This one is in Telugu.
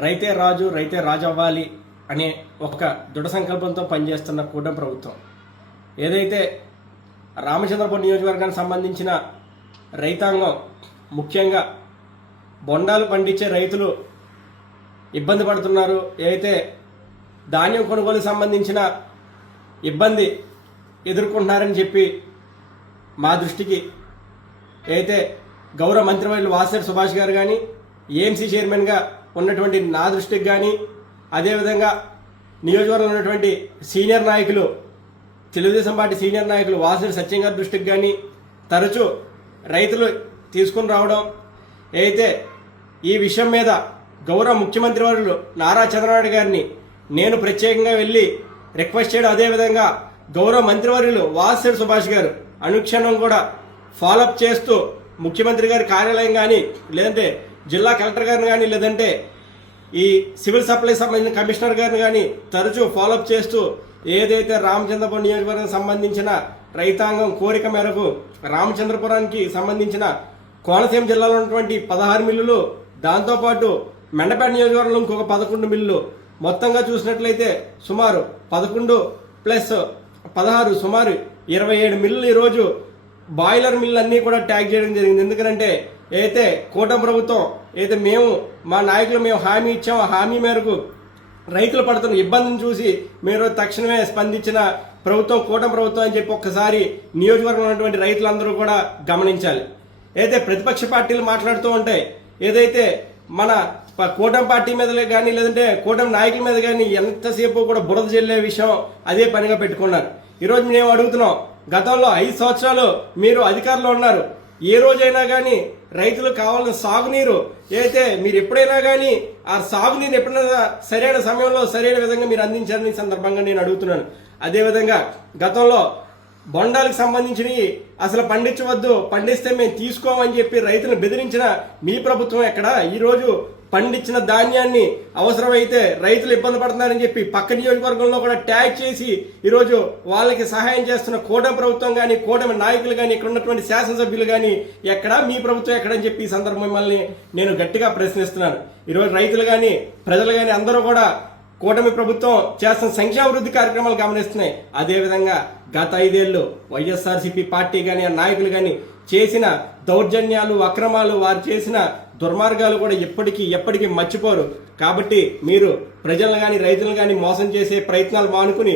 రైతే రాజు రైతే రాజు అవ్వాలి అనే ఒక దృఢ సంకల్పంతో పనిచేస్తున్న కూటమి ప్రభుత్వం ఏదైతే రామచంద్రపురం నియోజకవర్గానికి సంబంధించిన రైతాంగం ముఖ్యంగా బొండాలు పండించే రైతులు ఇబ్బంది పడుతున్నారు, ఏదైతే ధాన్యం కొనుగోలుకు సంబంధించిన ఇబ్బంది ఎదుర్కొంటున్నారని చెప్పి మా దృష్టికి అయితే గౌరవ మంత్రివర్యులు వాసిరెడ్డి సుభాష్ గారు కానీ ఏఎంసీ చైర్మన్గా ఉన్నటువంటి నా దృష్టికి కానీ అదేవిధంగా నియోజకవర్గంలో ఉన్నటువంటి సీనియర్ నాయకులు తెలుగుదేశం పార్టీ సీనియర్ నాయకులు వాసిరెడ్డి సత్యం గారి దృష్టికి కానీ తరచూ రైతులు తీసుకుని రావడం, అయితే ఈ విషయం మీద గౌరవ ముఖ్యమంత్రి వర్యులు నారా చంద్రబాబు గారిని నేను ప్రత్యేకంగా వెళ్ళి రిక్వెస్ట్ చేయడం, అదేవిధంగా గౌరవ మంత్రివర్యులు వాసిరెడ్డి సుభాష్ గారు అనుక్షణం కూడా ఫాలోఅప్ చేస్తూ ముఖ్యమంత్రి గారి కార్యాలయం కానీ లేదంటే జిల్లా కలెక్టర్ గారిని కానీ లేదంటే ఈ సివిల్ సప్లై సంబంధించిన కమిషనర్ గారిని కానీ తరచూ ఫాలోఅప్ చేస్తూ ఏదైతే రామచంద్రపురం నియోజకవర్గానికి సంబంధించిన రైతాంగం కోరిక మేరకు రామచంద్రపురానికి సంబంధించిన కోనసీమ జిల్లాలో ఉన్నటువంటి 16 మిల్లులు, దాంతోపాటు మెండపేట నియోజకవర్గంలో ఇంకొక 11 మిల్లులు, మొత్తంగా చూసినట్లయితే సుమారు 11 ప్లస్ 16 సుమారు 27 మిల్లులు ఈరోజు బాయిలర్ మిల్లు అన్నీ కూడా ట్యాగ్ చేయడం జరిగింది. ఎందుకంటే అయితే కూటమి ప్రభుత్వం అయితే మా నాయకులు మేము హామీ ఇచ్చాం, ఆ హామీ మేరకు రైతులు పడుతున్న ఇబ్బందిని చూసి మీరు తక్షణమే స్పందించిన ప్రభుత్వం కూటమి ప్రభుత్వం అని చెప్పి ఒక్కసారి నియోజకవర్గంలో ఉన్నటువంటి రైతులందరూ కూడా గమనించాలి. అయితే ప్రతిపక్ష పార్టీలు మాట్లాడుతూ ఉంటాయి, ఏదైతే మన కూటమి పార్టీ మీద కానీ లేదంటే కూటమి నాయకుల మీద కానీ ఎంతసేపు కూడా బురద జల్లే విషయం అదే పనిగా పెట్టుకున్నారు. ఈరోజు మేము అడుగుతున్నాం, గతంలో 5 సంవత్సరాలు మీరు అధికారంలో ఉన్నారు, ఏ రోజైనా కానీ రైతులకు కావాల్సిన సాగునీరు అయితే మీరు ఎప్పుడైనా కానీ ఆ సాగునీరు ఎప్పుడైనా సరైన సమయంలో సరైన విధంగా మీరు అందించారని సందర్భంగా నేను అడుగుతున్నాను. అదేవిధంగా గతంలో బొండాలకు సంబంధించినవి అసలు పండించవద్దు, పండిస్తే మేము తీసుకోమని చెప్పి రైతులను బెదిరించిన మీ ప్రభుత్వం ఎక్కడ? ఈరోజు పండించిన ధాన్యాన్ని అవసరమైతే రైతులు ఇబ్బంది పడుతున్నారని చెప్పి పక్క నియోజకవర్గంలో కూడా ట్యాగ్ చేసి ఈరోజు వాళ్ళకి సహాయం చేస్తున్న కూటమి ప్రభుత్వం కానీ కూటమి నాయకులు కానీ ఇక్కడ ఉన్నటువంటి శాసనసభ్యులు కానీ ఎక్కడా, మీ ప్రభుత్వం ఎక్కడని చెప్పి ఈ సందర్భం మిమ్మల్ని నేను గట్టిగా ప్రశ్నిస్తున్నాను. ఈరోజు రైతులు కానీ ప్రజలు కానీ అందరూ కూడా కూటమి ప్రభుత్వం చేస్తున్న సంక్షేమాభివృద్ధి కార్యక్రమాలు గమనిస్తున్నాయి. అదేవిధంగా గత 5 ఏళ్లు వైఎస్ఆర్సీపీ పార్టీ కానీ ఆ నాయకులు కానీ చేసిన దౌర్జన్యాలు, అక్రమాలు, వారు చేసిన దుర్మార్గాలు కూడా ఎప్పటికీ మర్చిపోరు. కాబట్టి మీరు ప్రజలను కానీ రైతులను కానీ మోసం చేసే ప్రయత్నాలు మానుకుని